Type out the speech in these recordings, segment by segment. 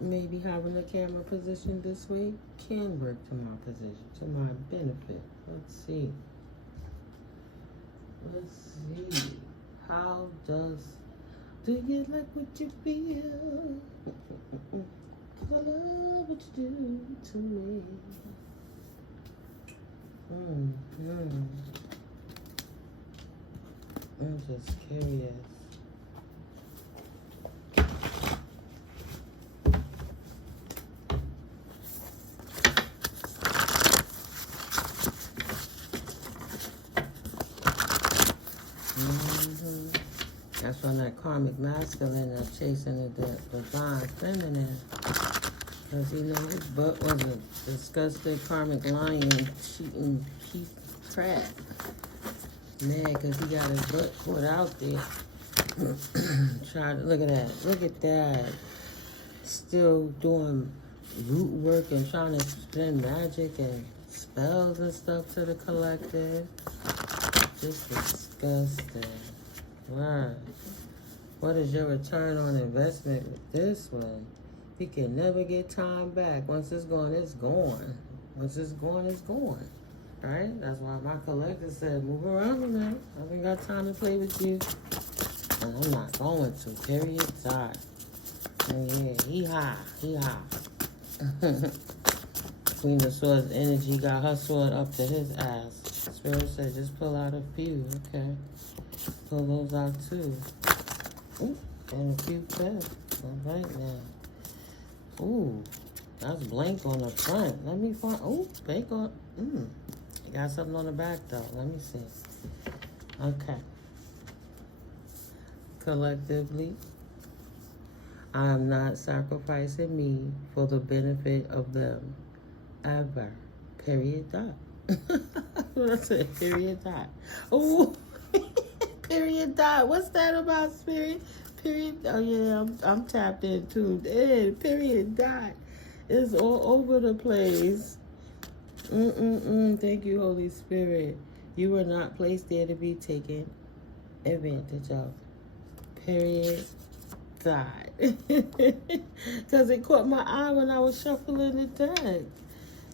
maybe having the camera positioned this way can work to my position, to my benefit. Let's see. How do you like what you feel? 'Cause I love what you do to me. I'm just curious. That's when that karmic masculine is chasing the divine feminine. Because, you know, his butt was a disgusting karmic lion cheating Keith crap. Mad because he got his butt put out there. Look at that. Look at that. Still doing root work and trying to spend magic and spells and stuff to the collective. Just disgusting. Wow. What is your return on investment with this one? He can never get time back. Once it's gone, it's gone. Once it's gone, it's gone. Right? That's why my collector said, move around with that. I haven't got time to play with you. And I'm not going to. Period. Dot. And yeah, he high. He high. Queen of Swords energy got her sword up to his ass. Spirit said, just pull out a few. Okay. Pull those out too. Ooh, and a few pairs. All right now. Ooh, that's blank on the front. Let me find. Ooh, blank on. It got something on the back though. Let me see. Okay. Collectively, I am not sacrificing me for the benefit of them. Ever. Period. Dot. What I said? Period. Dot. Ooh. Period. Dot. What's that about, Spirit? Period. Oh yeah, I'm tapped in too. Period. Dot. It's all over the place. Thank you, Holy Spirit. You were not placed there to be taken advantage of. Period. Dot. Because it caught my eye when I was shuffling the deck.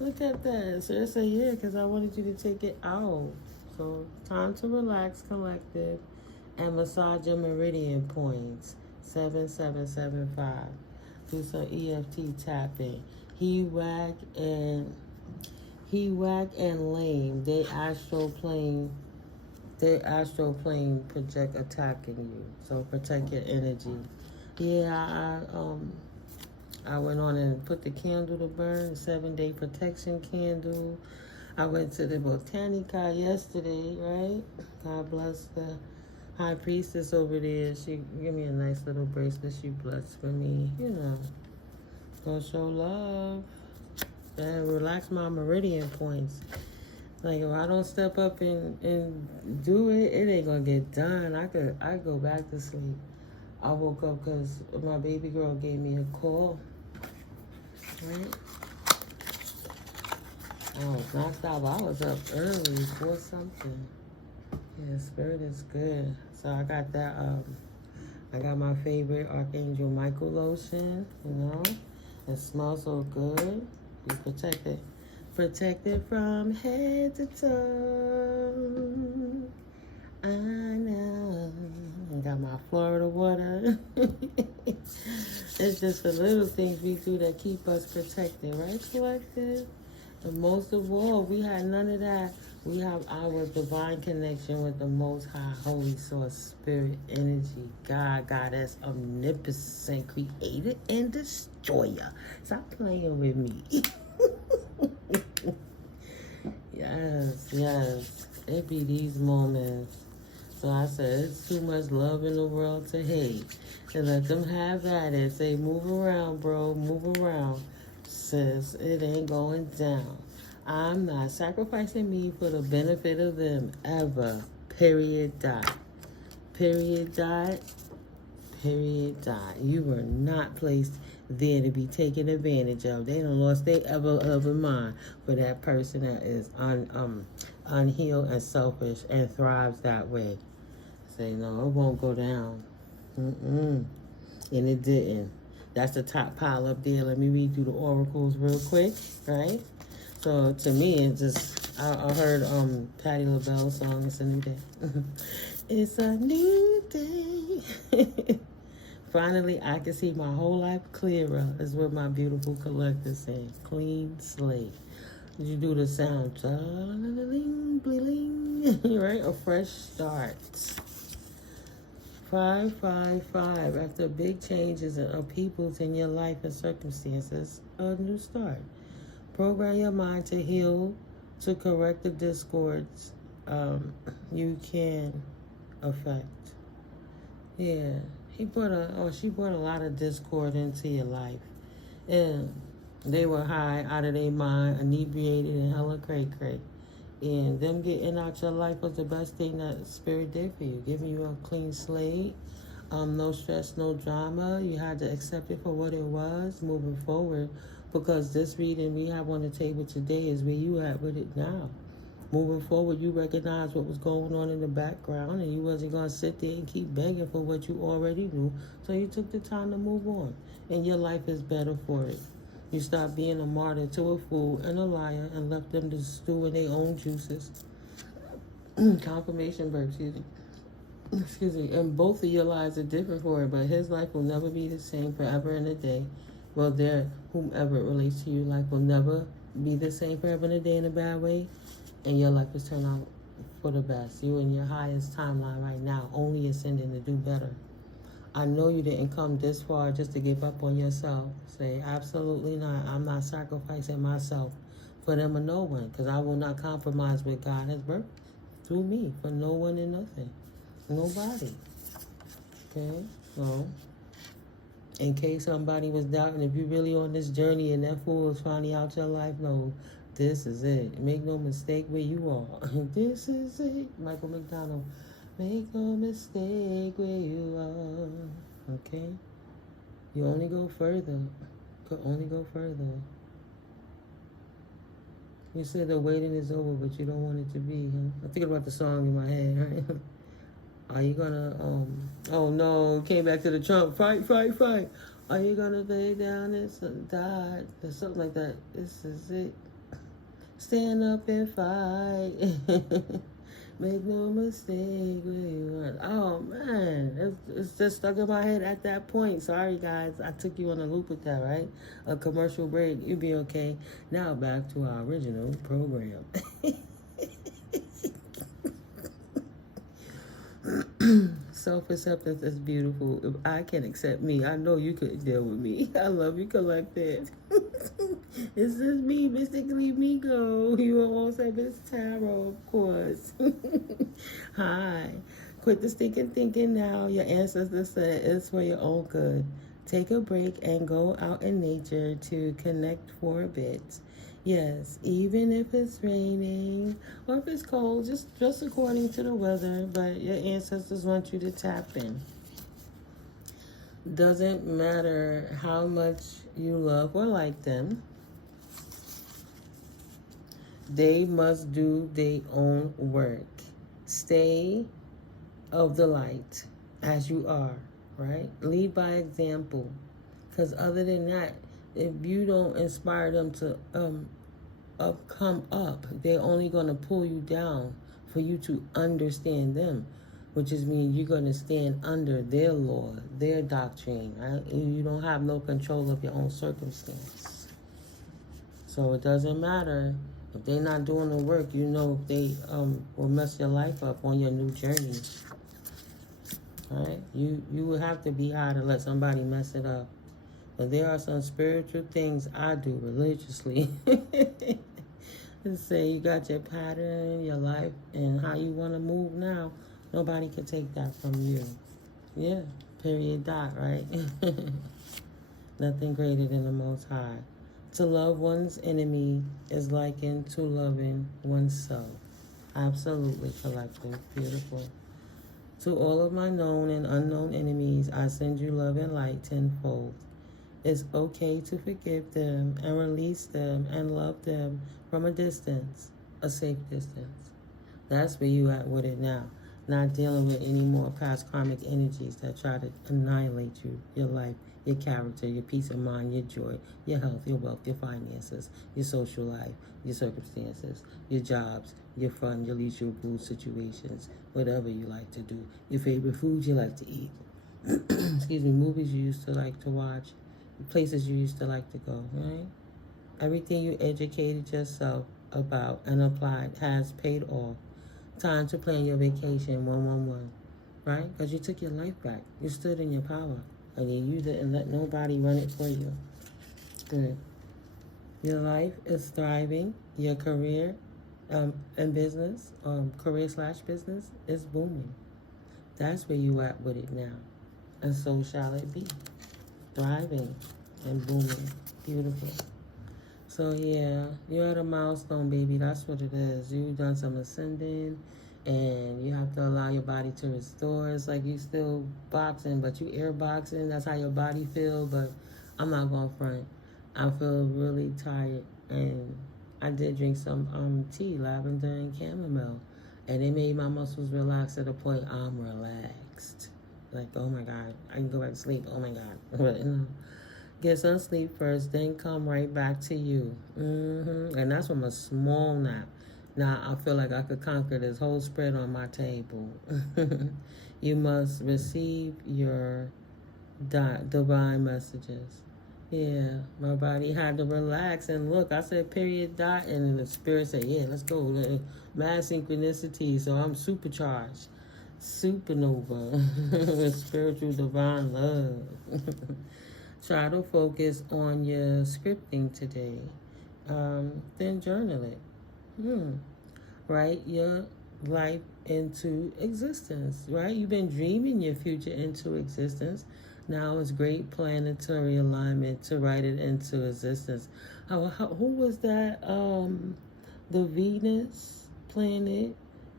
Look at that. So I said, yeah, because I wanted you to take it out. So time to relax, collective, and massage your meridian points. 7775. Do some EFT tapping. He whack and lame. They astral plane project attacking you. So protect your energy. Yeah, I went on and put the candle to burn, 7-day protection candle. I went to the Botanica yesterday, right? God bless the high priestess over there. She gave me a nice little bracelet she blessed for me. You know, gonna show love and relax my meridian points. Like if I don't step up and do it, it ain't gonna get done. I go back to sleep. I woke up because my baby girl gave me a call. Right? I was knocked out. I was up early for something. Yeah, spirit is good. So I got that. I got my favorite Archangel Michael lotion. You know, it smells so good. You protect it from head to toe. I know. I got my Florida water. It's just the little things we do that keep us protected, right, collective? And most of all, we had none of that. We have our divine connection with the Most High, Holy Source, Spirit, Energy, God, Goddess, Omnipotent, Creator, and Destroyer. Stop playing with me. Yes. It be these moments. So I said, it's too much love in the world to hate. And let them have at it. Say, move around, bro. Move around. Sis, it ain't going down. I'm not sacrificing me for the benefit of them ever. Period. Dot. Period. Dot. Period. Dot. You were not placed there to be taken advantage of. They done lost their ever mind for that person that is unhealed and selfish and thrives that way. Say, no, it won't go down. And it didn't. That's the top pile up there. Let me read through the oracles real quick, right? So to me, it's just, I heard Patti LaBelle's song, It's a New Day. It's a new day. Finally, I can see my whole life clearer, is what my beautiful collector saying. Clean slate. Did you do the sound? Right? A fresh start. 555. After big changes of people's in your life and circumstances, a new start. Program your mind to heal, to correct the discords you can affect. Yeah. She brought a lot of discord into your life. And they were high, out of their mind, inebriated, and hella cray-cray. And them getting out your life was the best thing that Spirit did for you. Giving you a clean slate, no stress, no drama. You had to accept it for what it was moving forward. Because this reading we have on the table today is where you at with it now. Moving forward, you recognize what was going on in the background, and you wasn't going to sit there and keep begging for what you already knew. So you took the time to move on, and your life is better for it. You stopped being a martyr to a fool and a liar and left them to stew in their own juices. Confirmation verb, excuse me. And both of your lives are different for it, but his life will never be the same forever and a day. Well, whomever it relates to you, life will never be the same forever and a day in a bad way. And your life is turned out for the best. You're in your highest timeline right now, only ascending to do better. I know you didn't come this far just to give up on yourself. Say, absolutely not. I'm not sacrificing myself for them or no one, because I will not compromise what God has birthed through me for no one and nothing. Nobody. Okay? So, in case somebody was doubting if you're really on this journey and that fool is finally out your life, no. This is it. Make no mistake where you are. This is it. Michael McDonald. Make no mistake where you are. Okay? You only go further. Could only go further. You said the waiting is over, but you don't want it to be. Huh? I'm thinking about the song in my head, right? Are you gonna, oh no, came back to the Trump. Fight, fight, fight. Are you gonna lay down and die? Or something like that. This is it. Stand up and fight. Make no mistake where you are. Oh, man. It's just stuck in my head at that point. Sorry, guys. I took you on a loop with that, right? A commercial break. You'll be okay. Now back to our original program. Self-acceptance is beautiful. If I can accept me, I know you couldn't deal with me. I love you, collective. It's just me, mystically Miko. You are also Miss Tarot, of course. Hi. Quit the stinking thinking now. Your ancestors said it's for your own good. Take a break and go out in nature to connect for a bit. Yes, even if it's raining or if it's cold, just according to the weather, but your ancestors want you to tap in. Doesn't matter how much you love or like them. They must do their own work. Stay of the light as you are, right? Lead by example. Because other than that, if you don't inspire them to come up, they're only going to pull you down for you to understand them, which is mean you're going to stand under their law, their doctrine, right? You don't have no control of your own circumstance. So it doesn't matter. If they're not doing the work, you know they will mess your life up on your new journey. All right? You would have to be high to let somebody mess it up. But there are some spiritual things I do religiously. And say you got your pattern, your life, and how you want to move now. Nobody can take that from you. Yeah, period, dot, right? Nothing greater than the Most High. To love one's enemy is likened to loving oneself. Absolutely, collective. Beautiful. To all of my known and unknown enemies, I send you love and light tenfold. It's okay to forgive them and release them and love them from a distance, a safe distance. That's where you at with it now. Not dealing with any more past karmic energies that try to annihilate you, your life, your character, your peace of mind, your joy, your health, your wealth, your finances, your social life, your circumstances, your jobs, your fun, your leisure, food situations, whatever you like to do, your favorite foods you like to eat. Excuse me, movies you used to like to watch, places you used to like to go, right? Everything you educated yourself about and applied has paid off. Time to plan your vacation, 111, right? Because you took your life back. You stood in your power. And you didn't let nobody run it for you. Good. Your life is thriving. Your career and business, career/business is booming. That's where you at with it now. And so shall it be. Thriving and booming. Beautiful. So yeah, you're at a milestone, baby. That's what it is. You've done some ascending, and you have to allow your body to restore. It's like you still boxing, but you air boxing. That's how your body feel. But I'm not going front. I feel really tired, and I did drink some tea, lavender and chamomile, and it made my muscles relax to the point I'm relaxed. Like, oh my God, I can go back to sleep. Oh my God. But, get some sleep first, then come right back to you. And that's from a small nap. Now, I feel like I could conquer this whole spread on my table. You must receive your divine messages. Yeah, my body had to relax. And look, I said period dot, and the spirit said, yeah, let's go. Mad synchronicity, so I'm supercharged. Supernova. Spiritual divine love. Try to focus on your scripting today. Then journal it. Write your life into existence, right? You've been dreaming your future into existence. Now it's great planetary alignment to write it into existence. Who was that? The Venus planet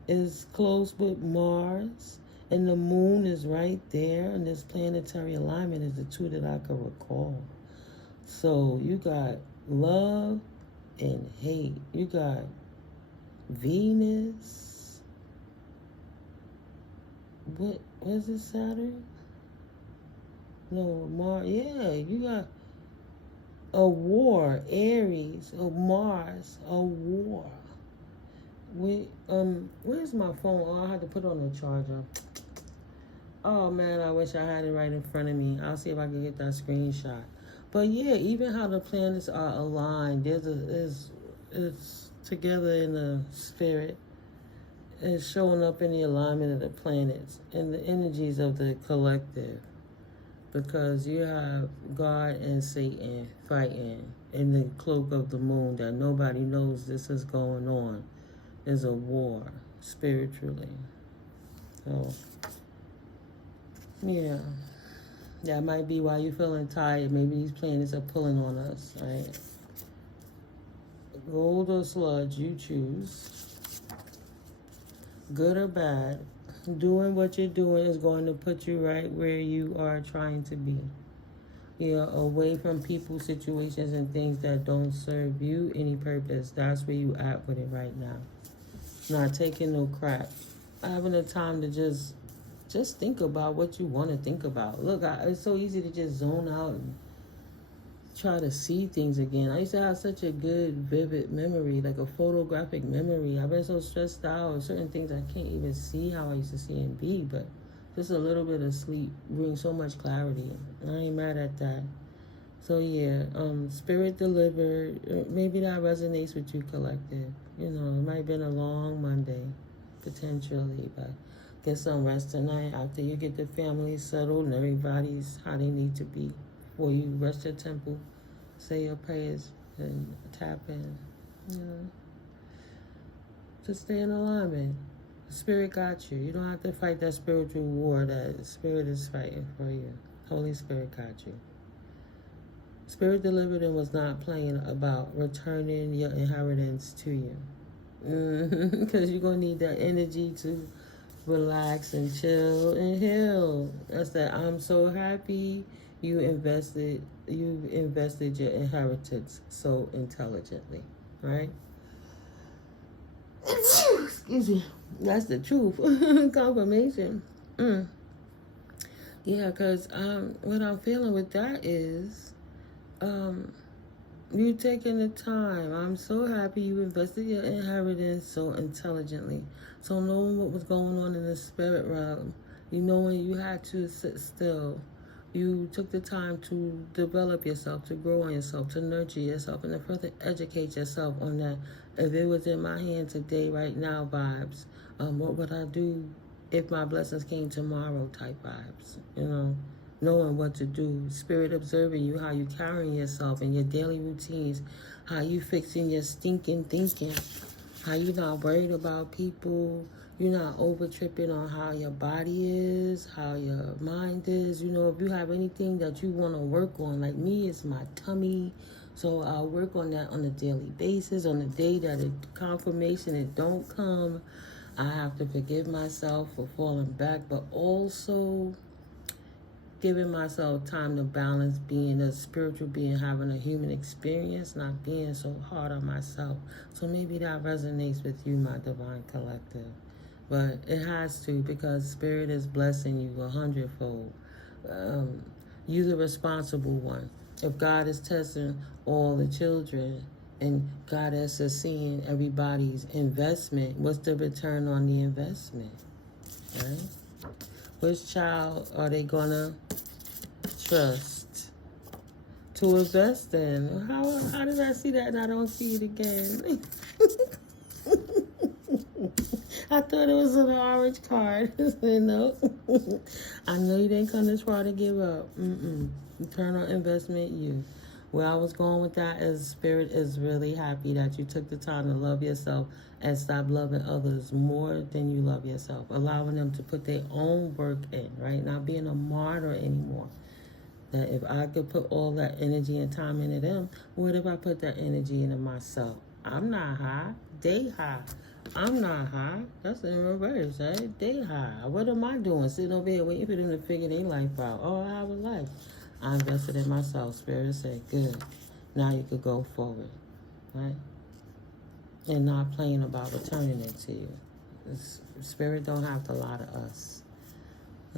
is close with Mars. And the moon is right there, and this planetary alignment is the two that I could recall. So you got love and hate. You got Venus. What is it, Saturn? No, Mars. Yeah, you got a war, Aries, or Mars, a war. Where's my phone? Oh, I had to put it on the charger. Oh man, I wish I had it right in front of me. I'll see if I can get that screenshot. But yeah, even how the planets are aligned, it's together in the spirit. It's showing up in the alignment of the planets and the energies of the collective. Because you have God and Satan fighting in the cloak of the moon that nobody knows this is going on. There's a war spiritually. So yeah, that might be why you're feeling tired. Maybe these planets are pulling on us, right? Gold or sludge, you choose. Good or bad, doing what you're doing is going to put you right where you are trying to be. You're away from people, situations, and things that don't serve you any purpose. That's where you at with it right now. Not taking no crap. Having the time to just think about what you want to think about. Look, it's so easy to just zone out and try to see things again. I used to have such a good, vivid memory, like a photographic memory. I've been so stressed out. Certain things I can't even see how I used to see and be, but just a little bit of sleep brings so much clarity. I ain't mad at that. So yeah, spirit delivered. Maybe that resonates with you, collective. You know, it might have been a long Monday, potentially, but get some rest tonight after you get the family settled and everybody's how they need to be. Before you rest your temple, say your prayers and tap in. You know, just stay in alignment. The spirit got you. You don't have to fight that spiritual war that the spirit is fighting for you. Holy Spirit got you. Spirit delivered and was not playing about returning your inheritance to you. Because you're going to need that energy to relax and chill and heal. That's that. I'm so happy you invested your inheritance so intelligently, right? Excuse me. That's the truth. Confirmation. Yeah, because what I'm feeling with that is you taking the time. I'm so happy you invested your inheritance so intelligently. So knowing what was going on in the spirit realm, you knowing you had to sit still. You took the time to develop yourself, to grow on yourself, to nurture yourself, and to further educate yourself on that. If it was in my hand today, right now vibes, what would I do if my blessings came tomorrow type vibes, knowing what to do, spirit observing you, how you carrying yourself in your daily routines, how you fixing your stinking thinking, how you not worried about people, you're not over tripping on how your body is, how your mind is. If you have anything that you want to work on, like me, it's my tummy. So I'll work on that on a daily basis. On the day that confirmation it don't come, I have to forgive myself for falling back, but also giving myself time to balance being a spiritual being, having a human experience, not being so hard on myself. So maybe that resonates with you, my divine collective. But it has to, because Spirit is blessing you 100-fold. You're the responsible one. If God is testing all the children and God is seeing everybody's investment, what's the return on the investment? Right? Which child are they going to trust to invest in? How did I see that and I don't see it again? I thought it was an orange card. No. I know you didn't come this far to give up. Return on investment, you. Where I was going with that is Spirit is really happy that you took the time to love yourself and stop loving others more than you love yourself. Allowing them to put their own work in, right? Not being a martyr anymore. That if I could put all that energy and time into them, what if I put that energy into myself? I'm not high. They high. I'm not high. That's in reverse, right? They high. What am I doing? Sitting over here waiting for them to figure their life out. Oh, I have a life. I invested in myself. Spirit said, good. Now you could go forward, right? And not playing about returning it to you. Spirit don't have to lie to us.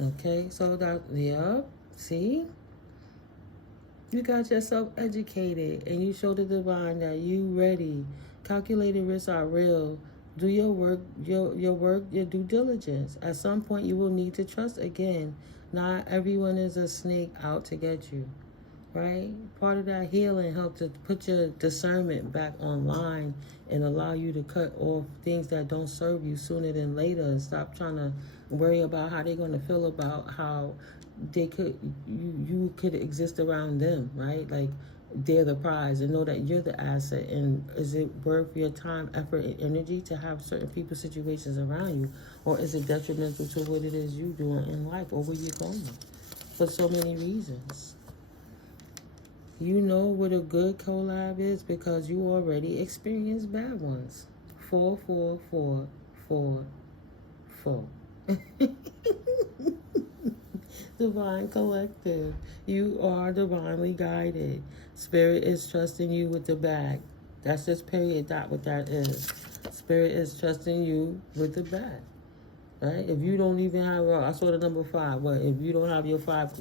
Okay, so see? You got yourself educated and you show the divine that you ready. Calculated risks are real. Do your work, your due diligence. At some point you will need to trust again. Not everyone is a snake out to get you. Right? Part of that healing helps to put your discernment back online and allow you to cut off things that don't serve you sooner than later, and stop trying to worry about how they're going to feel about how you could exist around them, right? Like they're the prize, and know that you're the asset. And is it worth your time, effort, and energy to have certain people, situations around you, or is it detrimental to what it is you doing in life or where you're going? For so many reasons. You know what a good collab is because you already experienced bad ones. 4, 4, 4, 4, 4. Divine collective. You are divinely guided. Spirit is trusting you with the bag. That's just period. Dot what that is. Spirit is trusting you with the bag. Right? If you don't even have, I saw the number 5. What if you don't have your 5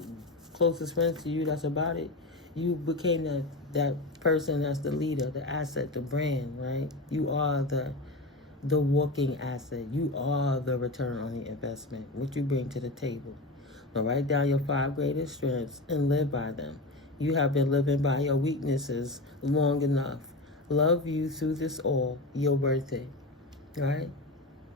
closest friends to you? That's about it. You became that person that's the leader, the asset, the brand, right? You are the walking asset. You are the return on the investment, what you bring to the table. But write down your 5 greatest strengths and live by them. You have been living by your weaknesses long enough. Love you through this all. You're worth it, right?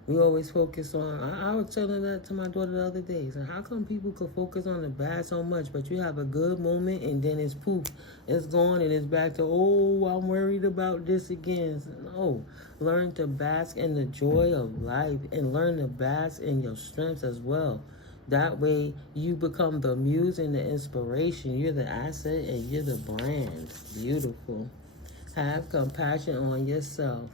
We always focus on, I was telling that to my daughter the other day. So how come people could focus on the bad so much, but you have a good moment and then it's poof, it's gone and it's back to, oh, I'm worried about this again. So, no, learn to bask in the joy of life and learn to bask in your strengths as well. That way you become the muse and the inspiration. You're the asset and you're the brand. Beautiful. Have compassion on yourself.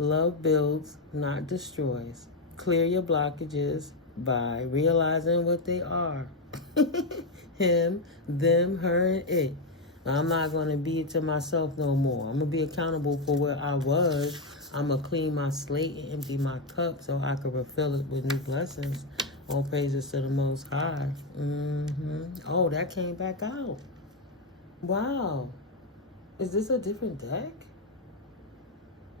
Love builds, not destroys. Clear your blockages by realizing what they are. Him, them, her, and it. I'm not going to be it to myself no more. I'm going to be accountable for where I was. I'm going to clean my slate and empty my cup so I can refill it with new blessings. All praises to the Most High. Oh, that came back out. Wow. Is this a different deck?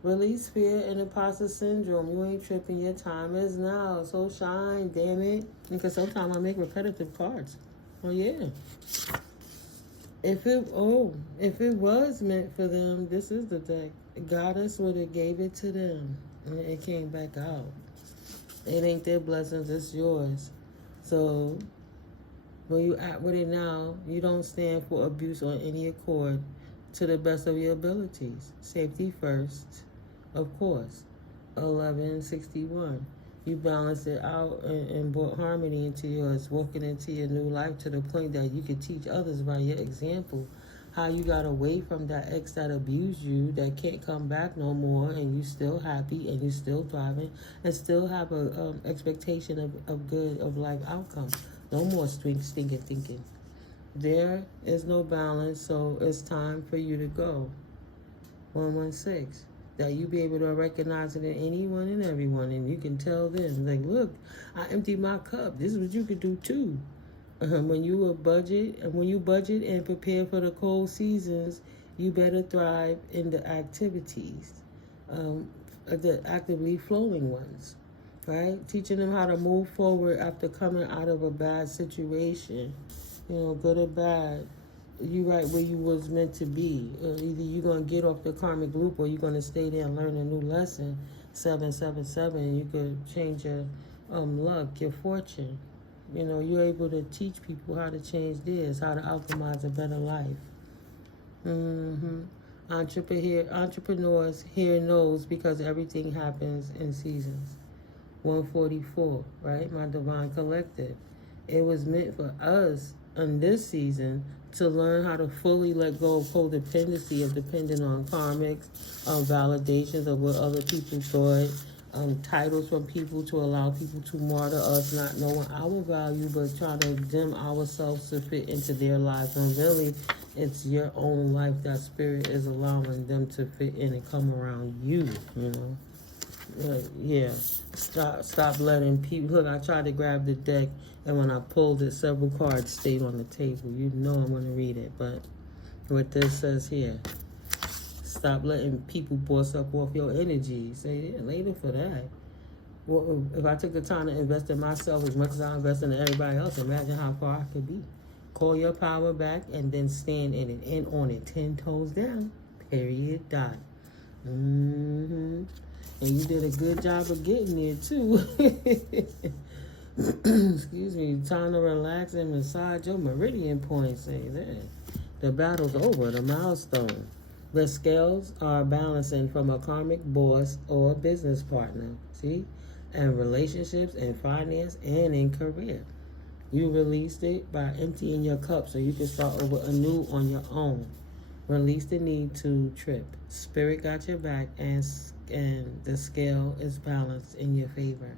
Release fear and imposter syndrome. You ain't tripping. Your time is now. So shine, damn it. Because sometimes I make repetitive cards. Oh, yeah. If it was meant for them, this is the deck. Goddess would have gave it to them. And it came back out. It ain't their blessings, it's yours. So when you act with it now, you don't stand for abuse on any accord to the best of your abilities. Safety first, of course. 1161. You balance it out and brought harmony into yours, walking into your new life to the point that you can teach others by your example how you got away from that ex that abused you, that can't come back no more, and you still happy and you still thriving and still have a expectation of good, of life outcome. No more stinking thinking. There is no balance, so it's time for you to go. 116. That you be able to recognize it in anyone and everyone, and you can tell them, like, look, I emptied my cup. This is what you could do too. When you budget and prepare for the cold seasons, you better thrive in the activities, the actively flowing ones, right? Teaching them how to move forward after coming out of a bad situation, good or bad. You right where you was meant to be. Either you're going to get off the karmic loop or you're going to stay there and learn a new lesson. 777, you could change your luck, your fortune. You're able to teach people how to change theirs, how to alchemize a better life. Entrepreneurs here knows because everything happens in seasons. 144, right? My divine collective. It was meant for us in this season to learn how to fully let go of codependency of depending on karmics, validations of what other people thought, titles from people to allow people to martyr us, not knowing our value, but trying to dim ourselves to fit into their lives. And really, it's your own life that spirit is allowing them to fit in and come around you, Yeah. Stop letting people... Look, I tried to grab the deck, and when I pulled it, several cards stayed on the table. You know I'm going to read it, but what this says here... Stop letting people boss up off your energy. Say, yeah, later for that. Well, if I took the time to invest in myself as much as I invest in everybody else, imagine how far I could be. Call your power back and then stand in it and on it. 10 toes down. Period. Dot. And you did a good job of getting there, too. Excuse me. Time to relax and massage your meridian points. Say that. The battle's over. The milestone. The scales are balancing from a karmic boss or business partner, see? And relationships and finance and in career. You released it by emptying your cup so you can start over anew on your own. Release the need to trip. Spirit got your back and the scale is balanced in your favor.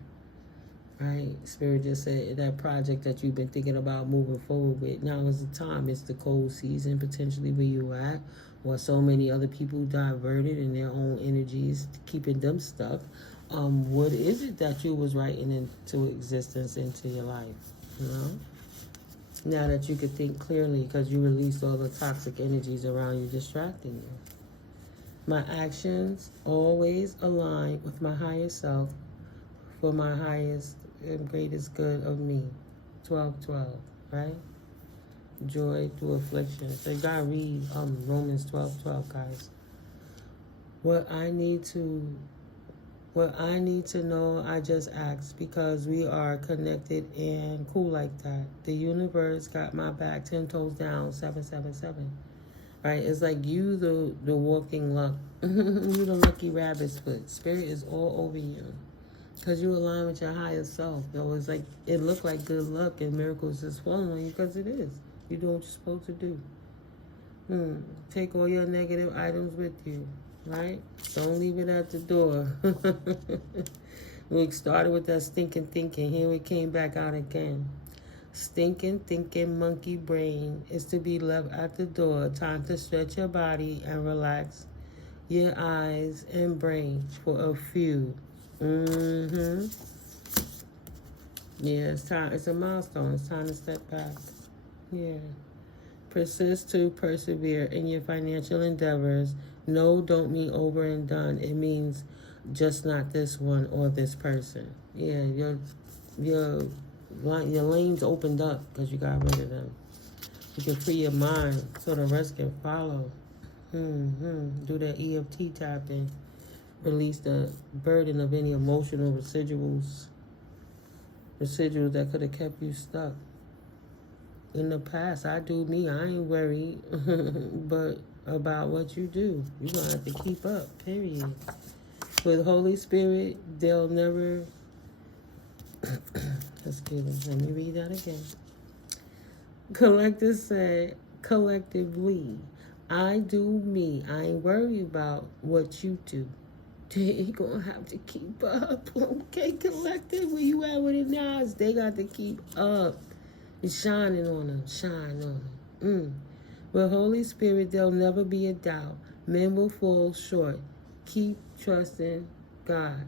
Right? Spirit just said that project that you've been thinking about moving forward with, now is the time. It's the cold season, potentially where you at, or so many other people diverted in their own energies, keeping them stuck. What is it that you was writing into existence, into your life? Now that you could think clearly because you released all the toxic energies around you distracting you. My actions always align with my higher self for my highest and greatest good of me. 12:12, right? Joy through affliction. So you gotta read Romans 12:12, guys. What I need to know, I just ask because we are connected and cool like that. The universe got my back. 10 toes down. 777. Right? It's like you, the walking luck. You the lucky rabbit's foot. Spirit is all over you. Because you align with your higher self. It's like, it looked like good luck and miracles just falling on you because it is. You do what you're supposed to do. Take all your negative items with you, right? Don't leave it at the door. We started with that stinking thinking. Here we came back out again. Stinking thinking monkey brain is to be left at the door. Time to stretch your body and relax your eyes and brain for a few. Yeah, it's time. It's a milestone. It's time to step back. Yeah. Persist to persevere in your financial endeavors. No don't mean over and done. It means just not this one or this person. Yeah, your your lanes opened up because you got rid of them. You can free your mind so the rest can follow. Do that EFT tapping. Release the burden of any emotional residuals that could have kept you stuck. In the past, I do me. I ain't worried, but about what you do, you're gonna have to keep up. Period. With Holy Spirit, they'll never. Excuse me. Let me read that again. Collective said, collectively, I do me. I ain't worried about what you do. They gonna have to keep up. Okay, collective, where you at with it now? They got to keep up. It's shining on them. Shine on them. With Holy Spirit, there'll never be a doubt. Men will fall short. Keep trusting God.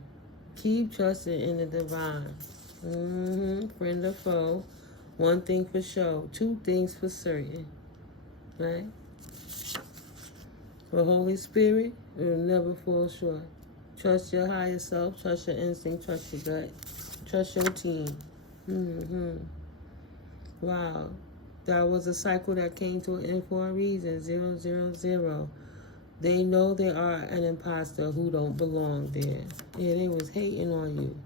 Keep trusting in the divine. Friend or foe. One thing for sure. Two things for certain. Right? With Holy Spirit, it'll never fall short. Trust your higher self. Trust your instinct. Trust your gut. Trust your team. Wow. That was a cycle that came to an end for a reason. 000. They know they are an imposter who don't belong there. Yeah, they was hating on you.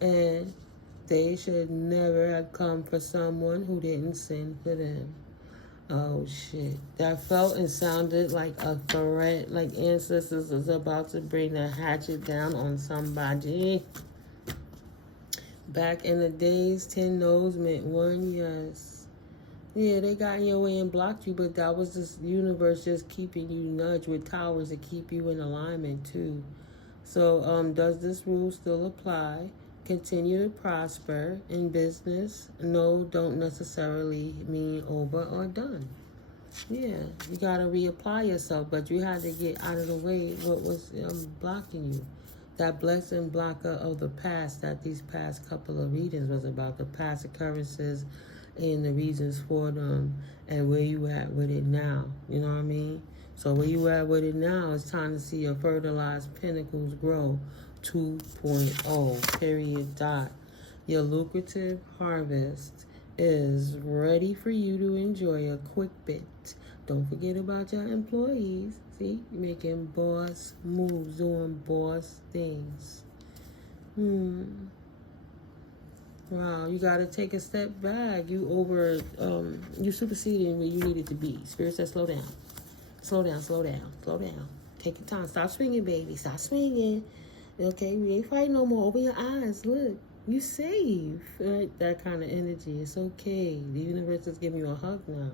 And they should never have come for someone who didn't sin for them. Oh, shit. That felt and sounded like a threat, like ancestors was about to bring the hatchet down on somebody. Back in the days, 10 no's meant 1 yes. Yeah, they got in your way and blocked you, but that was this universe just keeping you nudged with towers to keep you in alignment, too. So, does this rule still apply? Continue to prosper in business. No, don't necessarily mean over or done. Yeah, you got to reapply yourself, but you had to get out of the way what was blocking you. That blessing blocker of the past that these past couple of readings was about, the past occurrences and the reasons for them and where you at with it now. You know what I mean? So where you at with it now, it's time to see your fertilized pinnacles grow. 2.0, period, dot. Your lucrative harvest is ready for you to enjoy a quick bit. Don't forget about your employees. See, making boss moves, doing boss things. Wow, you got to take a step back. You superseding where you needed to be. Spirit says slow down. Slow down, slow down, slow down. Take your time. Stop swinging, baby. Stop swinging. Okay, we ain't fighting no more. Open your eyes. Look, you safe. Right? That kind of energy. It's okay. The universe is giving you a hug now.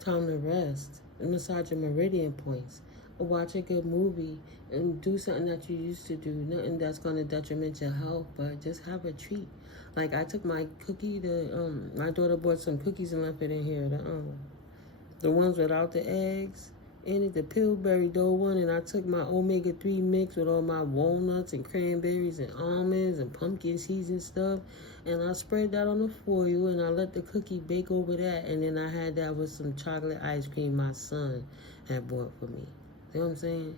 Time to rest. Massage your meridian points. Or watch a good movie and do something that you used to do. Nothing that's going to detriment your health, but just have a treat. Like I took my cookie to my daughter bought some cookies and left it in here. The ones without the eggs. And the Pillsbury dough one, and I took my omega-3 mix with all my walnuts and cranberries and almonds and pumpkin seeds and stuff, and I spread that on the foil, and I let the cookie bake over that, and then I had that with some chocolate ice cream my son had bought for me. You know what I'm saying?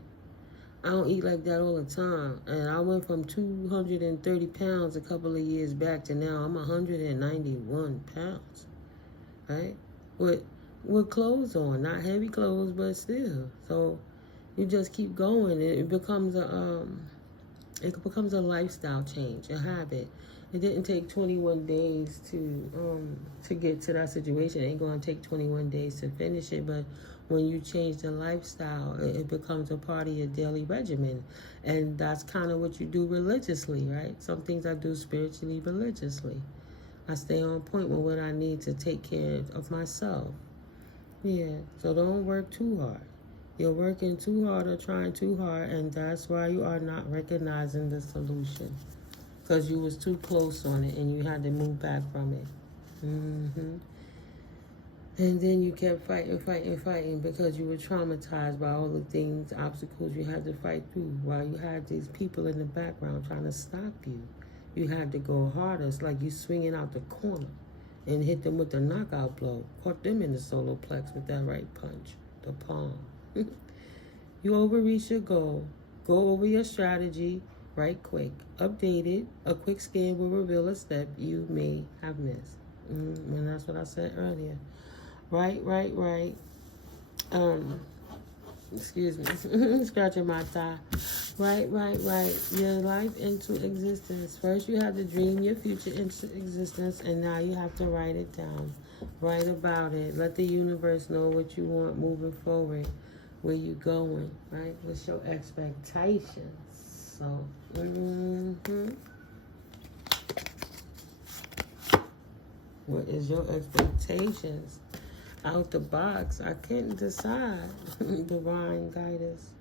I don't eat like that all the time, and I went from 230 pounds a couple of years back to now I'm 191 pounds, right? With clothes on, not heavy clothes, but still. So you just keep going. It becomes a lifestyle change, a habit. It didn't take 21 days to get to that situation. It ain't gonna take 21 days to finish it, but when you change the lifestyle, it becomes a part of your daily regimen. And that's kind of what you do religiously, right? Some things I do spiritually, religiously. I stay on point with what I need to take care of myself. Yeah, so don't work too hard. You're working too hard or trying too hard, and that's why you are not recognizing the solution. Because you was too close on it, and you had to move back from it. And then you kept fighting because you were traumatized by all the things, obstacles you had to fight through while you had these people in the background trying to stop you. you had to go harder. It's like you swinging out the corner and hit them with the knockout blow. Caught them in the solar plex with that right punch, the palm. You overreach your goal. Go over your strategy right quick. Update it. A quick scan will reveal a step you may have missed. And that's what I said earlier. Right. Excuse me. Scratching my thigh. Right. Your life into existence. First, you have to dream your future into existence, and now you have to write it down. Write about it. Let the universe know what you want moving forward. Where you going, right? What's your expectations? So, what is your expectations? Out the box, I couldn't decide. Divine Guidance,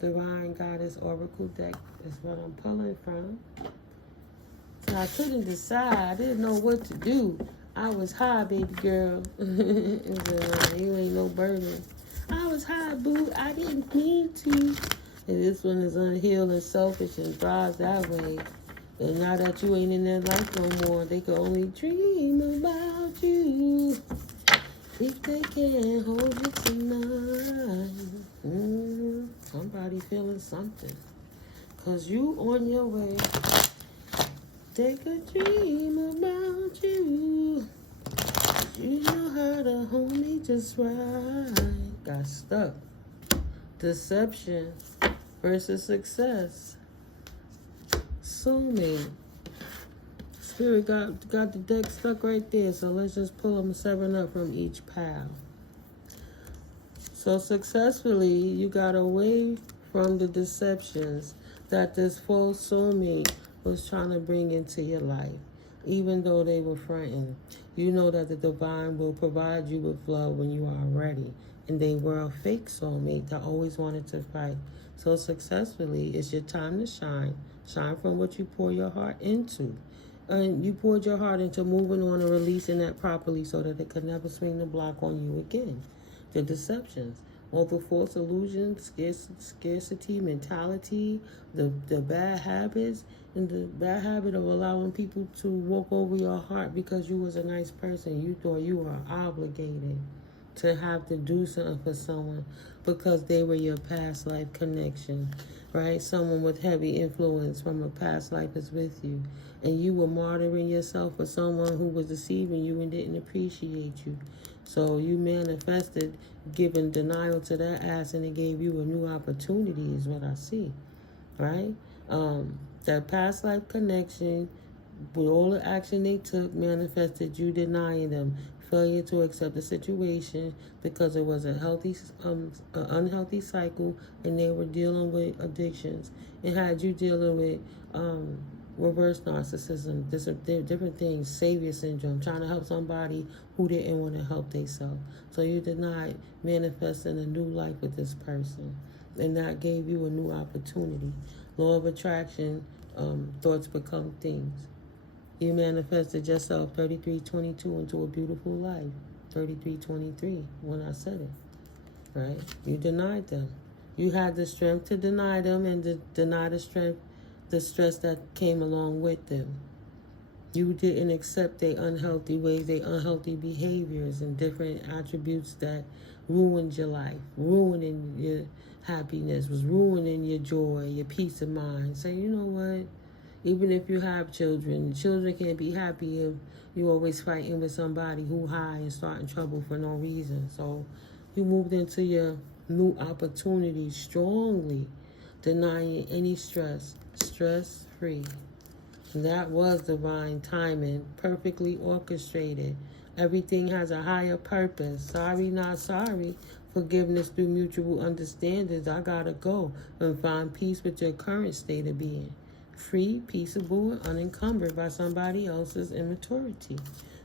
Divine Goddess Oracle deck is what I'm pulling from. So I couldn't decide. I didn't know what to do. I was high, baby girl. You ain't no burden. I was high, boo. I didn't mean to. And this one is unhealed and selfish and drives that way. And now that you ain't in their life no more, they can only dream about you. If they can't hold you tonight. Somebody feeling something. 'Cause you on your way. They could dream about you. You know how to hold me just right. Got stuck. Deception versus success. Soulmate. Spirit got the deck stuck right there. So let's just pull them 7 up from each pile. So successfully, you got away from the deceptions that this false soulmate was trying to bring into your life. Even though they were fronting, you know that the divine will provide you with love when you are ready. And they were a fake soulmate that always wanted to fight. So successfully, it's your time to shine. Shine from what you pour your heart into. And you poured your heart into moving on and releasing that properly so that it could never swing the block on you again. The deceptions, all the false illusions, scarcity mentality, the bad habits, and the bad habit of allowing people to walk over your heart because you was a nice person. You thought you were obligated to have to do something for someone because they were your past life connection, right? Someone with heavy influence from a past life is with you. And you were martyring yourself for someone who was deceiving you and didn't appreciate you. So you manifested giving denial to that ass, and it gave you a new opportunity is what I see, right? That past life connection, with all the action they took, manifested you denying them, failure to accept the situation because it was a unhealthy cycle, and they were dealing with addictions, and had you dealing with reverse narcissism, different things, savior syndrome, trying to help somebody who didn't want to help themselves. So you denied manifesting a new life with this person, and that gave you a new opportunity. Law of attraction, thoughts become things. You manifested yourself 3322 into a beautiful life. 3323 when I said it, right? You denied them. You had the strength to deny them and to deny the stress that came along with them. You didn't accept their unhealthy ways, their unhealthy behaviors, and different attributes that ruined your life, ruining your happiness, was ruining your joy, your peace of mind. Say, you know what? Even if you have children can't be happy if you're always fighting with somebody who high and starting trouble for no reason. So you moved into your new opportunity strongly, denying any stress-free. That was divine timing, perfectly orchestrated. Everything has a higher purpose. Sorry, not sorry. Forgiveness through mutual understandings. I gotta go and find peace with your current state of being. Free, peaceable, and unencumbered by somebody else's immaturity.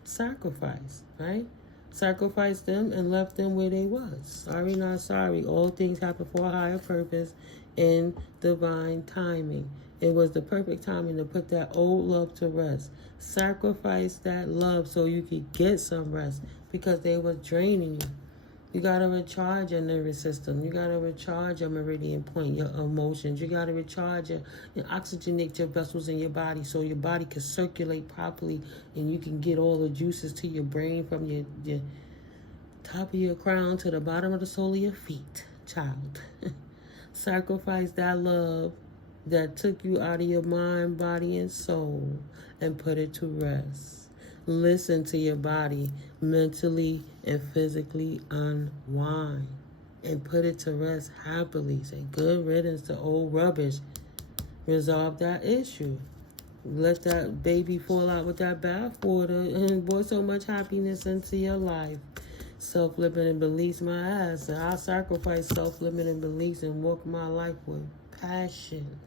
Sacrifice, right? Sacrificed them and left them where they was. Sorry, not sorry. All things happen for a higher purpose in divine timing. It was the perfect timing to put that old love to rest. Sacrifice that love so you could get some rest because they were draining you. You got to recharge your nervous system. You got to recharge your meridian point, your emotions. You got to recharge and oxygenate your vessels in your body so your body can circulate properly and you can get all the juices to your brain from your top of your crown to the bottom of the sole of your feet, child. Sacrifice that love that took you out of your mind, body, and soul and put it to rest. Listen to your body mentally and physically unwind and put it to rest happily. Say good riddance to old rubbish. Resolve that issue. Let that baby fall out with that bathwater and brought so much happiness into your life. Self-limiting beliefs, my ass. I'll sacrifice self-limiting beliefs and walk my life with passion.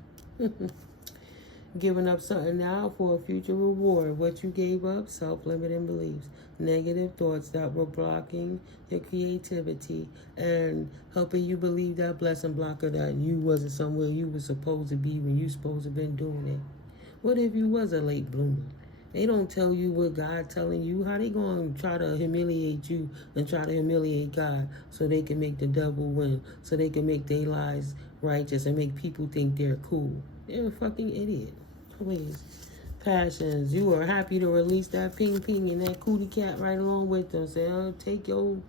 Giving up something now for a future reward. What you gave up, self-limiting beliefs. Negative thoughts that were blocking your creativity and helping you believe that blessing blocker that you wasn't somewhere you were supposed to be when you supposed to been doing it. What if you was a late bloomer? They don't tell you what God telling you. How they going to try to humiliate you and try to humiliate God so they can make the devil win, so they can make their lives righteous and make people think they're cool? They're a fucking idiot. Please. Passions. You are happy to release that ping ping and that cootie cat right along with them. Say, oh, take your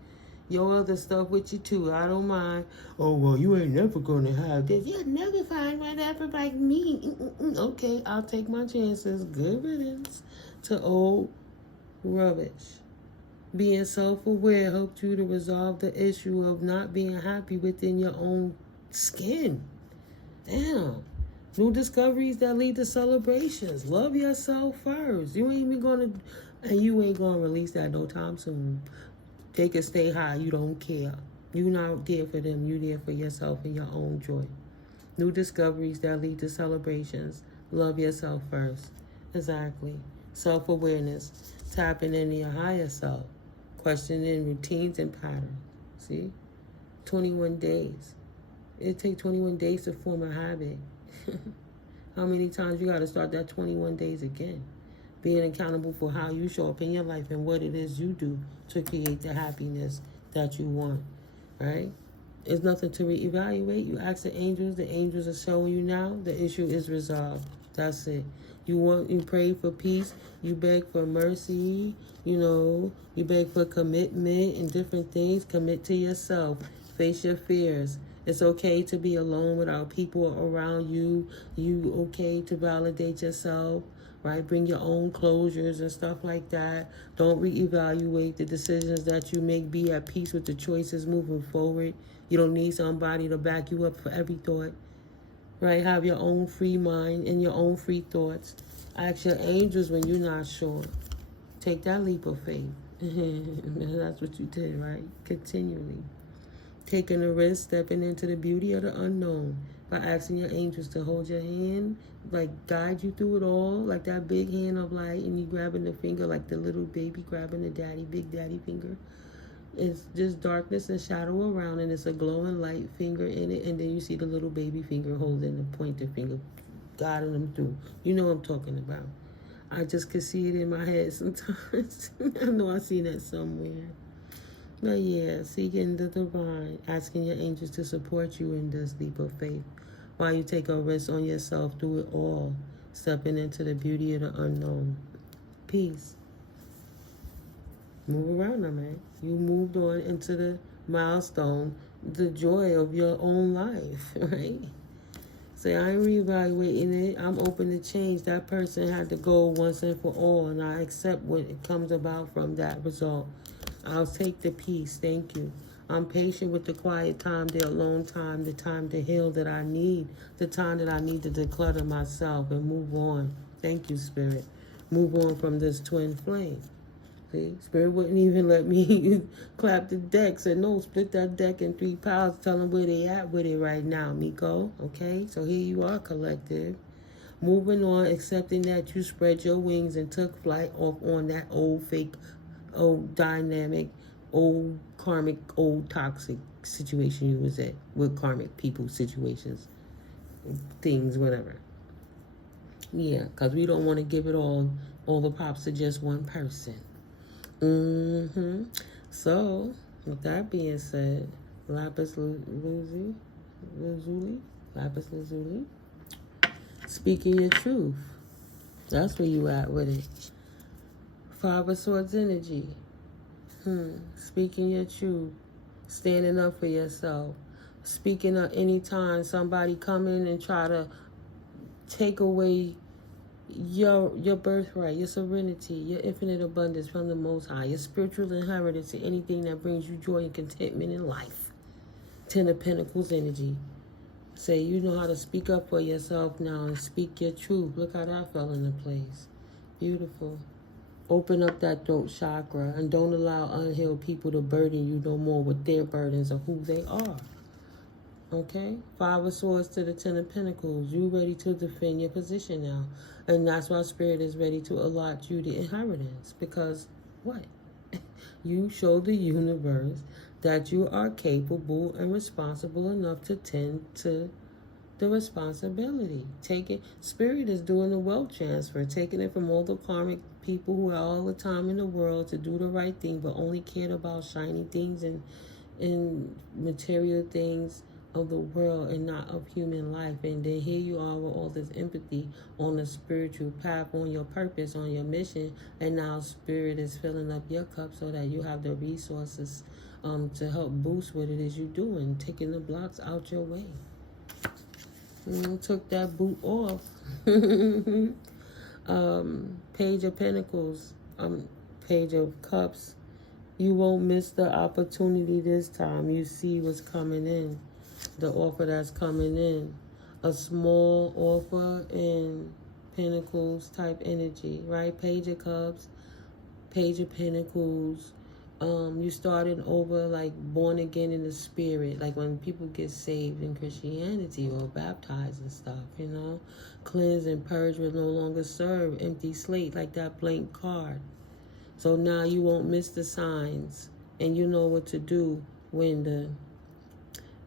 other stuff with you too. I don't mind. Oh, well, you ain't never gonna have this. You'll never find one ever like me. Okay, I'll take my chances. Good riddance to old rubbish. Being self-aware helped you to resolve the issue of not being happy within your own skin. Damn. New discoveries that lead to celebrations. Love yourself first. You ain't even gonna release that no time soon. They can stay high. You don't care. You're not there for them. You're there for yourself and your own joy. New discoveries that lead to celebrations. Love yourself first. Exactly. Self-awareness. Tapping into your higher self. Questioning routines and patterns. See? 21 days. It takes 21 days to form a habit. How many times you got to start that 21 days again? Being accountable for how you show up in your life and what it is you do to create the happiness that you want, right? There's nothing to reevaluate. You ask the angels are showing you now, the issue is resolved. That's it. You pray for peace, you beg for mercy, you beg for commitment and different things. Commit to yourself. Face your fears. It's okay to be alone without people around you. You okay to validate yourself, right? Bring your own closures and stuff like that. Don't reevaluate the decisions that you make. Be at peace with the choices moving forward. You don't need somebody to back you up for every thought, right? Have your own free mind and your own free thoughts. Ask your angels when you're not sure. Take that leap of faith. That's what you did, right? Continually. Taking a risk, stepping into the beauty of the unknown by asking your angels to hold your hand, like guide you through it all, like that big hand of light, and you grabbing the finger like the little baby grabbing the big daddy finger. It's just darkness and shadow around, and it's a glowing light finger in it, and then you see the little baby finger holding the pointer finger, guiding them through. You know what I'm talking about. I just could see it in my head sometimes. I know I've seen that somewhere. But yeah, seeking the divine, asking your angels to support you in this leap of faith while you take a risk on yourself through it all, stepping into the beauty of the unknown. Peace. Move around now, man. You moved on into the milestone, the joy of your own life, right? Say, I ain't reevaluating it. I'm open to change. That person had to go once and for all, and I accept what it comes about from that result. I'll take the peace. Thank you. I'm patient with the quiet time, the alone time, the time to heal that I need, the time that I need to declutter myself and move on. Thank you, Spirit. Move on from this twin flame. See, Spirit wouldn't even let me clap the deck. Said, no, split that deck in 3 piles. Tell them where they at with it right now, Miko. Okay? So here you are, collective. Moving on, accepting that you spread your wings and took flight off on that old fake, old dynamic, old karmic, old toxic situation you was at with karmic people, situations, things, whatever. Yeah, because we don't want to give it all the props to just one person. So, With that being said, lapis lazuli, lapis lazuli, speaking your truth. That's where you at with it. Five of Swords energy. Speaking your truth. Standing up for yourself. Speaking up anytime somebody come in and try to take away your birthright, your serenity, your infinite abundance from the Most High, your spiritual inheritance, and anything that brings you joy and contentment in life. Ten of Pentacles energy. Say you know how to speak up for yourself now and speak your truth. Look how that fell into place. Beautiful. Open up that throat chakra and don't allow unhealed people to burden you no more with their burdens of who they are. Okay? Five of Swords to the Ten of Pentacles. You ready to defend your position now. And that's why Spirit is ready to allot you the inheritance. Because what? You show the universe that you are capable and responsible enough to tend to the responsibility. Spirit is doing the wealth transfer, taking it from all the karmic people who are all the time in the world to do the right thing, but only cared about shiny things and material things of the world and not of human life. And then here you are with all this empathy on the spiritual path, on your purpose, on your mission, and now Spirit is filling up your cup so that you have the resources to help boost what it is you're doing, taking the blocks out your way. Took that boot off. Page of Pentacles, Page of Cups. You won't miss the opportunity this time. You see what's coming in, the offer that's coming in. A small offer in Pentacles type energy, right? Page of Cups, Page of Pentacles. You starting over, like born again in the spirit, like when people get saved in Christianity or baptized and stuff, you know. Cleanse and purge will no longer serve. Empty slate, like that blank card. So now you won't miss the signs, and you know what to do when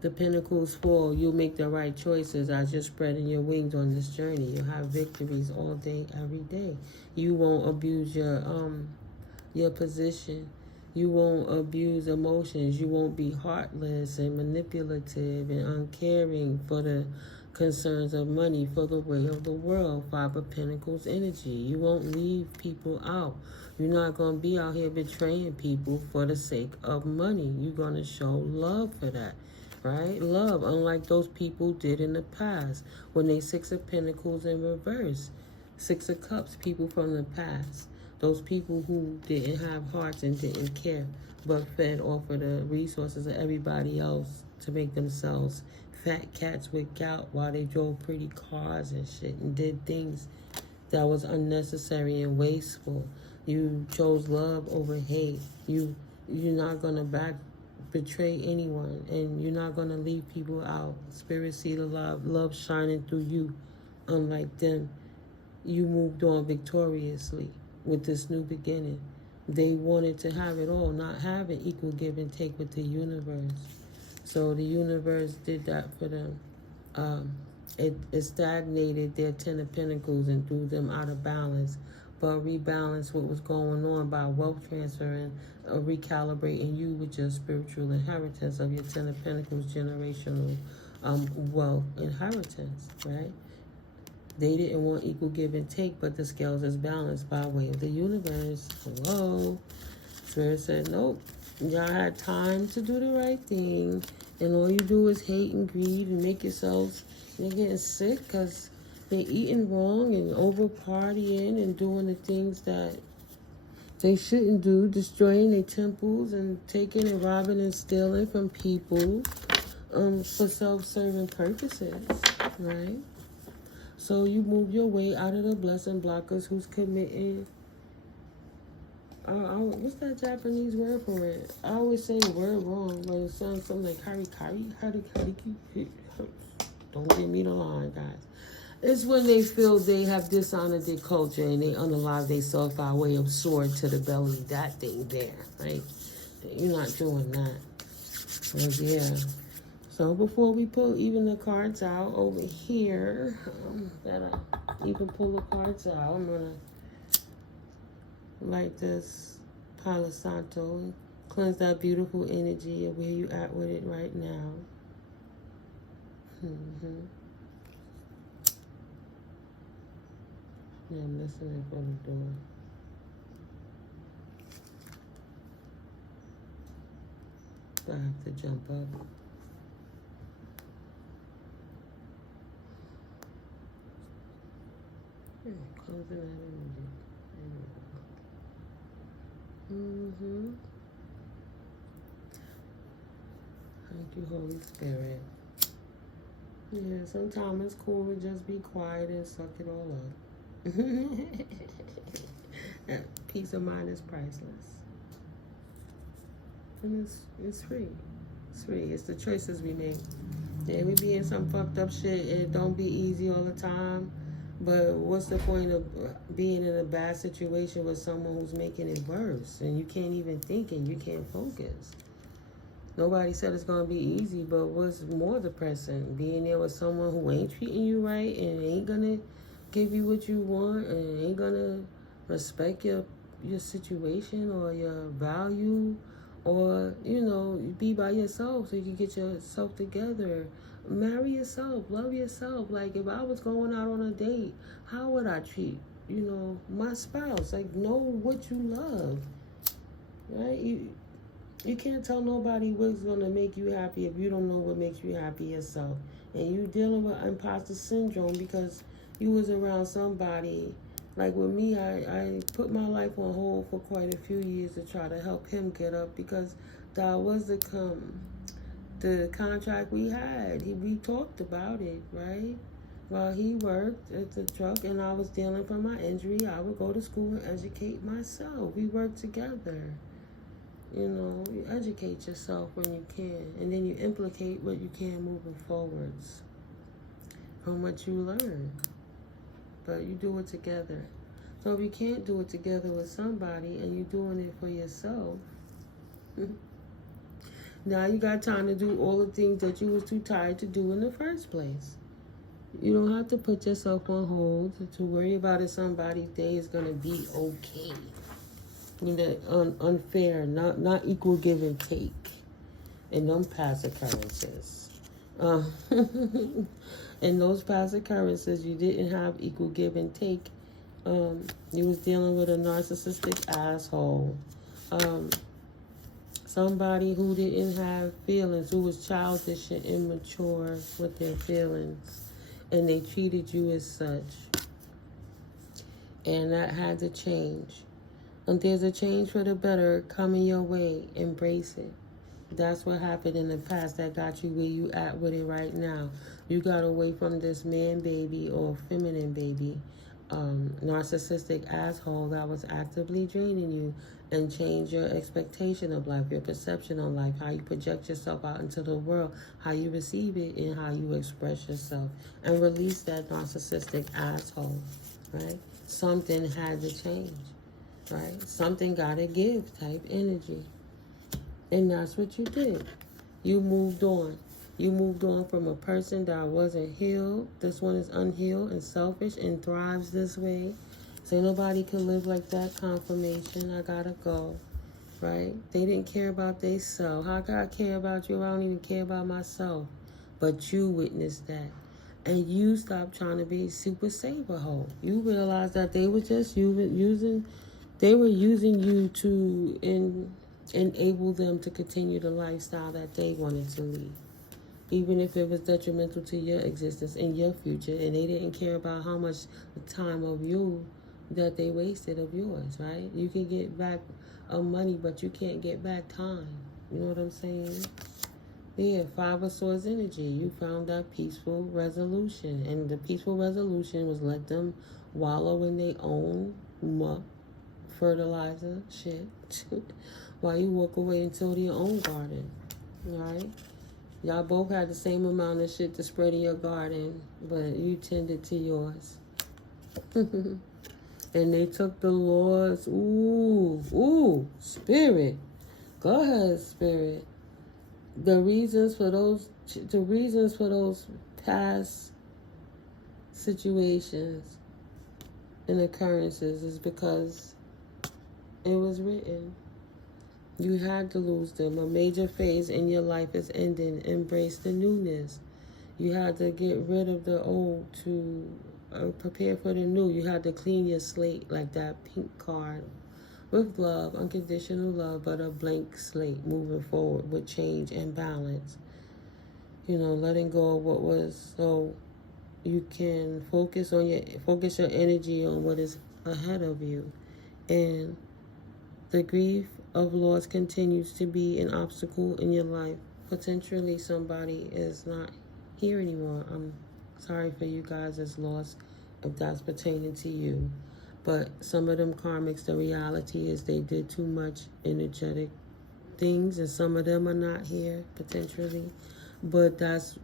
the pentacles fall. You'll make the right choices as you're spreading your wings on this journey. You'll have victories all day, every day. You won't abuse your position. You won't abuse emotions. You won't be heartless and manipulative and uncaring for the concerns of money, for the way of the world. Five of Pentacles energy. You won't leave people out. You're not going to be out here betraying people for the sake of money. You're going to show love for that, right? Love, unlike those people did in the past when they Six of Pentacles in reverse. Six of Cups, people from the past. Those people who didn't have hearts and didn't care, but fed off of the resources of everybody else to make themselves fat cats with gout while they drove pretty cars and shit and did things that was unnecessary and wasteful. You chose love over hate. You're not gonna betray anyone, and you're not gonna leave people out. Spirit see the love shining through you. Unlike them, you moved on victoriously with this new beginning. They wanted to have it all, not have an equal give and take with the universe. So the universe did that for them. It stagnated their Ten of Pentacles and threw them out of balance, but rebalanced what was going on by wealth transfer and recalibrating you with your spiritual inheritance of your Ten of Pentacles generational wealth inheritance, right? They didn't want equal give and take, but the scales is balanced by way of the universe. Hello? Spirit said, nope. Y'all had time to do the right thing, and all you do is hate and greed and make yourselves, they're getting sick because they're eating wrong and over partying and doing the things that they shouldn't do, destroying their temples and taking and robbing and stealing from people for self-serving purposes, right? So you move your way out of the blessing blockers who's committing. What's that Japanese word for it? I always say the word wrong, but it sounds something like harikari. Don't give me the line, guys. It's when they feel they have dishonored their culture and they unalive themselves by way of sword to the belly. That thing there, right? You're not doing that. But yeah. So before we pull even the cards out over here, that I even pull the cards out, I'm gonna light this Palo Santo and Cleanse that beautiful energy of where you at with it right now. Yeah, I'm listening for the door. I have to jump up. Closing that energy. Thank you, Holy Spirit. Yeah, sometimes it's cool to just be quiet and suck it all up. Peace of mind is priceless. And it's free. It's free. It's the choices we make. Yeah, we be in some fucked up shit. It don't be easy all the time. But what's the point of being in a bad situation with someone who's making it worse? And you can't even think and you can't focus. Nobody said it's going to be easy, but what's more depressing? Being there with someone who ain't treating you right and ain't going to give you what you want and ain't going to respect your situation or your value, or, be by yourself so you can get yourself together. Marry yourself. Love yourself. Like, if I was going out on a date, how would I treat, my spouse? Like, know what you love, right? You can't tell nobody what's going to make you happy if you don't know what makes you happy yourself. And you dealing with imposter syndrome because you was around somebody. Like with me, I put my life on hold for quite a few years to try to help him get up because that was the contract we had. We talked about it, right? While he worked at the truck and I was dealing from my injury, I would go to school and educate myself. We worked together. You educate yourself when you can, and then you implicate what you can moving forwards from what you learn. But you do it together. So if you can't do it together with somebody and you're doing it for yourself, now you got time to do all the things that you was too tired to do in the first place. You don't have to put yourself on hold to worry about if somebody's day is going to be okay. Unfair, not equal give and take, and them past occurrences. In those past occurrences, you didn't have equal give and take. You was dealing with a narcissistic asshole, somebody who didn't have feelings, who was childish and immature with their feelings, and they treated you as such, and that had to change. And there's a change for the better coming your way. Embrace it. That's what happened in the past that got you where you at with it right now. You got away from this man baby or feminine baby, narcissistic asshole that was actively draining you, and change your expectation of life, your perception of life, how you project yourself out into the world, how you receive it, and how you express yourself. And release that narcissistic asshole, right? Something had to change. Right? Something gotta give type energy. And that's what you did. You moved on. You moved on from a person that wasn't healed. This one is unhealed and selfish and thrives this way. So nobody can live like that. Confirmation. I gotta go. Right? They didn't care about they self. How can I care about you if I don't even care about myself? But you witnessed that. And you stopped trying to be super saver hole. You realized that they were just using you to enable them to continue the lifestyle that they wanted to lead, even if it was detrimental to your existence and your future, and they didn't care about how much time of you that they wasted of yours, right? You can get back money, but you can't get back time. You know what I'm saying? Yeah, 5 of Swords energy. You found that peaceful resolution, and the peaceful resolution was let them wallow in their own muck, fertilizer shit while you walk away and till your own garden, right? Y'all both had the same amount of shit to spread in your garden, but you tended to yours. And they took the Lord's, spirit. Go ahead, spirit. The reasons for those past situations and occurrences is because it was written. You had to lose them. A major phase in your life is ending. Embrace the newness. You had to get rid of the old to prepare for the new. You had to clean your slate like that pink card. With love, unconditional love, but a blank slate moving forward with change and balance. You know, letting go of what was, so you can focus your energy on what is ahead of you. And the grief of loss continues to be an obstacle in your life. Potentially somebody is not here anymore. I'm sorry for you guys that's lost if that's pertaining to you. But some of them karmics, the reality is they did too much energetic things, and some of them are not here potentially. But that's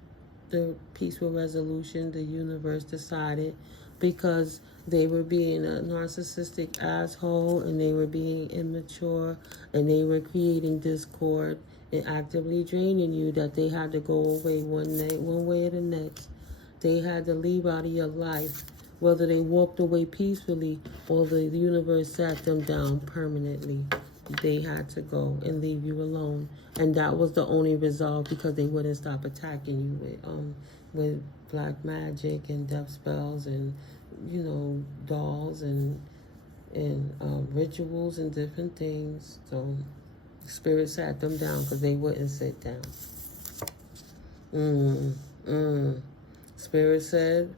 the peaceful resolution the universe decided, because they were being a narcissistic asshole and they were being immature and they were creating discord and actively draining you, that they had to go away one way or the next. They had to leave out of your life, whether they walked away peacefully or the universe sat them down permanently. They had to go and leave you alone, and that was the only resolve, because they wouldn't stop attacking you with black magic and death spells and dolls and rituals and different things. So spirit sat them down because they wouldn't sit down. Spirit said,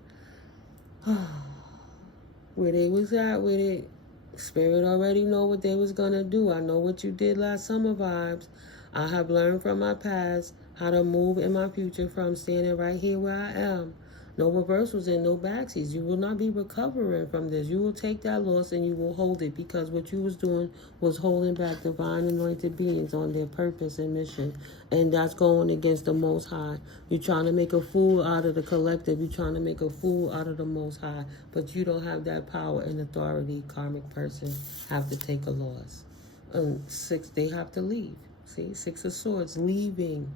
where they was at with it, Spirit already know what they was gonna do. I know what you did last summer vibes. I have learned from my past how to move in my future from standing right here where I am. No reversals and no backsies. You will not be recovering from this. You will take that loss and you will hold it, because what you was doing was holding back divine anointed beings on their purpose and mission. And that's going against the Most High. You're trying to make a fool out of the collective. You're trying to make a fool out of the Most High. But you don't have that power and authority. Karmic person have to take a loss. 6, they have to leave. See, 6 of Swords, leaving.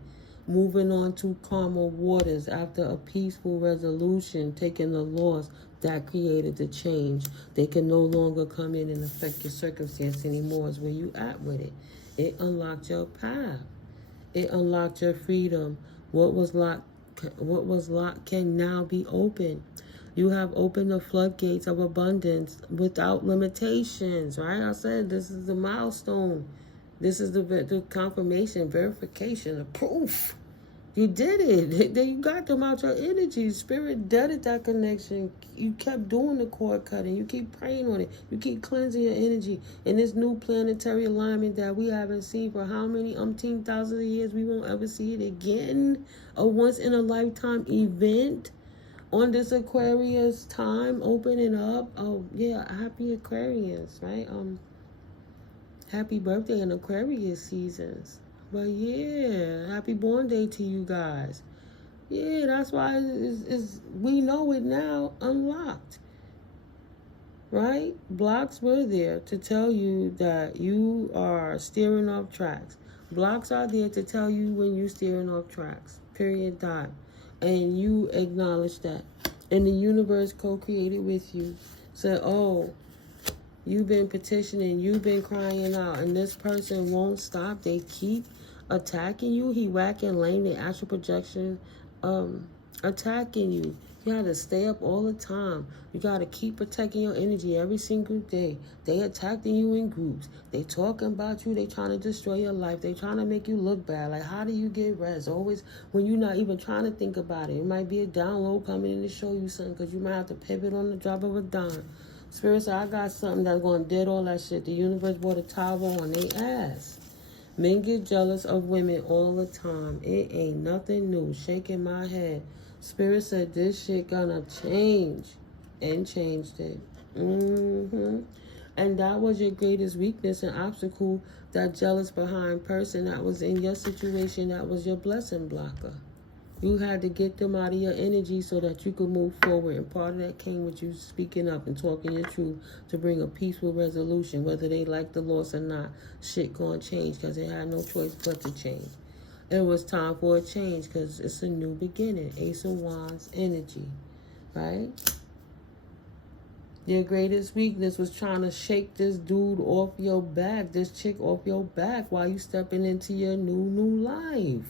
Moving on to calmer waters after a peaceful resolution, taking the loss that created the change. They can no longer come in and affect your circumstance anymore. Is where you at with it. It unlocked your path. It unlocked your freedom. What was locked can now be open. You have opened the floodgates of abundance without limitations, right? I said this is the milestone. This is the confirmation, verification, the proof. You did it. You got them out your energy. Spirit deaded that connection. You kept doing the cord cutting. You keep praying on it. You keep cleansing your energy. In this new planetary alignment that we haven't seen for how many umpteen thousands of years, we won't ever see it again. A once-in-a-lifetime event on this Aquarius time opening up. Oh, yeah, happy Aquarius, right? Happy birthday in Aquarius seasons. But yeah, happy born day to you guys. Yeah, that's why we know it now, unlocked. Right? Blocks were there to tell you that you are steering off tracks. Blocks are there to tell you when you're steering off tracks. Period. Dot. And you acknowledge that. And the universe co-created with you. Said, oh, you've been petitioning, you've been crying out, and this person won't stop. They keep attacking you. He whacking, laying the astral projection, attacking you. You got to stay up all the time. You got to keep protecting your energy every single day. They attacking you in groups. They talking about you. They trying to destroy your life. They trying to make you look bad. Like, how do you get rest? Always when you're not even trying to think about it. It might be a download coming in to show you something, because you might have to pivot on the drop of a dime. Spirit said, I got something that's going to dead all that shit. The universe brought a towel on their ass. Men get jealous of women all the time. It ain't nothing new. Shaking my head. Spirit said this shit gonna change. And changed it. And that was your greatest weakness and obstacle. That jealous behind person that was in your situation. That was your blessing blocker. You had to get them out of your energy so that you could move forward. And part of that came with you speaking up and talking your truth to bring a peaceful resolution. Whether they like the loss or not, shit gonna change, because they had no choice but to change. It was time for a change, because it's a new beginning. Ace of Wands energy, right? Your greatest weakness was trying to shake this dude off your back, this chick off your back while you stepping into your new life.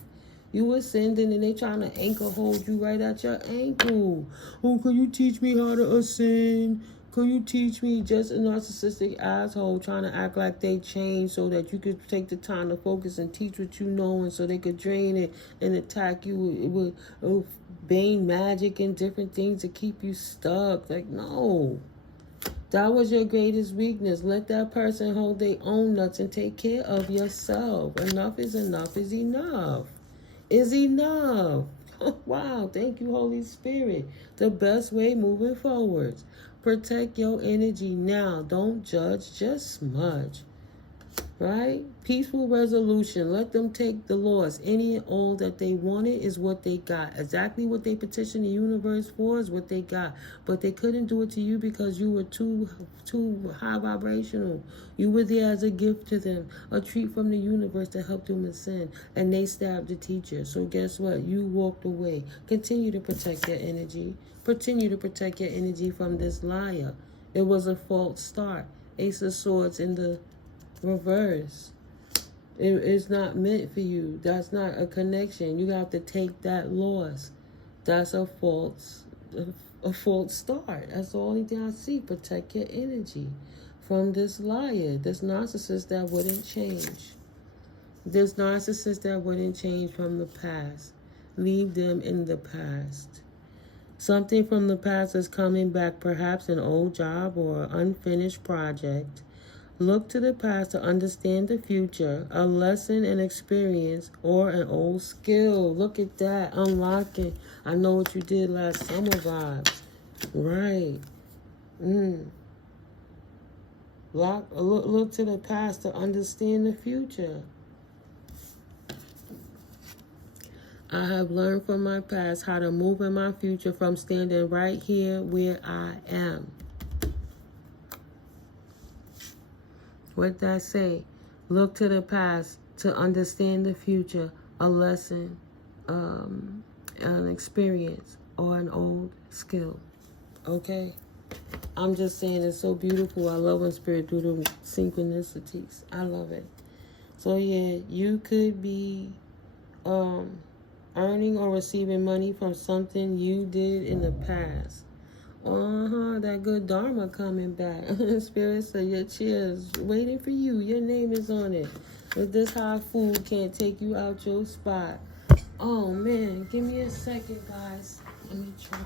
You ascending and they trying to anchor hold you right at your ankle. Oh, can you teach me how to ascend? Can you teach me? Just a narcissistic asshole trying to act like they changed so that you could take the time to focus and teach what you know, and so they could drain it and attack you with bane magic and different things to keep you stuck. Like, no. That was your greatest weakness. Let that person hold their own nuts and take care of yourself. Enough is enough is enough. Is enough. Wow, thank you, Holy Spirit. The best way moving forwards. Protect your energy now. Don't judge, just smudge. Right? Peaceful resolution. Let them take the loss. Any and all that they wanted is what they got. Exactly what they petitioned the universe for is what they got. But they couldn't do it to you because you were too high vibrational. You were there as a gift to them, a treat from the universe to help them ascend. And they stabbed the teacher. So guess what? You walked away. Continue to protect your energy. Continue to protect your energy from this liar. It was a false start. Ace of Swords in the reverse. It's not meant for you. That's not a connection. You have to take that loss. That's a false start. That's the only thing I see. Protect your energy from this liar, this narcissist that wouldn't change. This narcissist that wouldn't change from the past. Leave them in the past. Something from the past is coming back, perhaps an old job or unfinished project. Look to the past to understand the future, a lesson, an experience, or an old skill. Look at that, unlocking. I know what you did last summer vibes. Right. Look to the past to understand the future. I have learned from my past how to move in my future from standing right here where I am. What that say? Look to the past to understand the future, a lesson, an experience, or an old skill. Okay? I'm just saying it's so beautiful. I love when Spirit do the synchronicities. I love it. So yeah, you could be earning or receiving money from something you did in the past. That good Dharma coming back. Spirit said your chair's waiting for you. Your name is on it. But this high food can't take you out your spot. Oh man, give me a second, guys. Let me try.